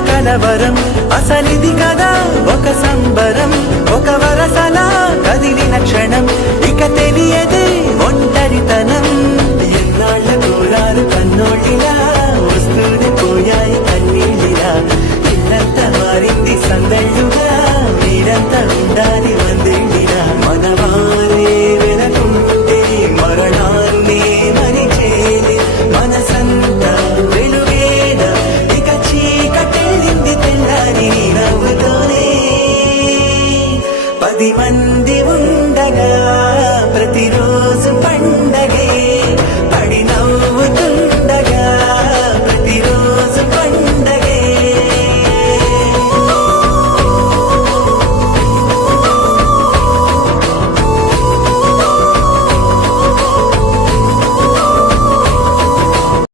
కలవరం అసలిది కదా ఒక సంబరం ఒక వరసలా కదిలిన క్షణం ఇక తెలియదే ఒంటరితనం ఎన్నాళ్ళ కోరారు కన్నోళ్ళిలా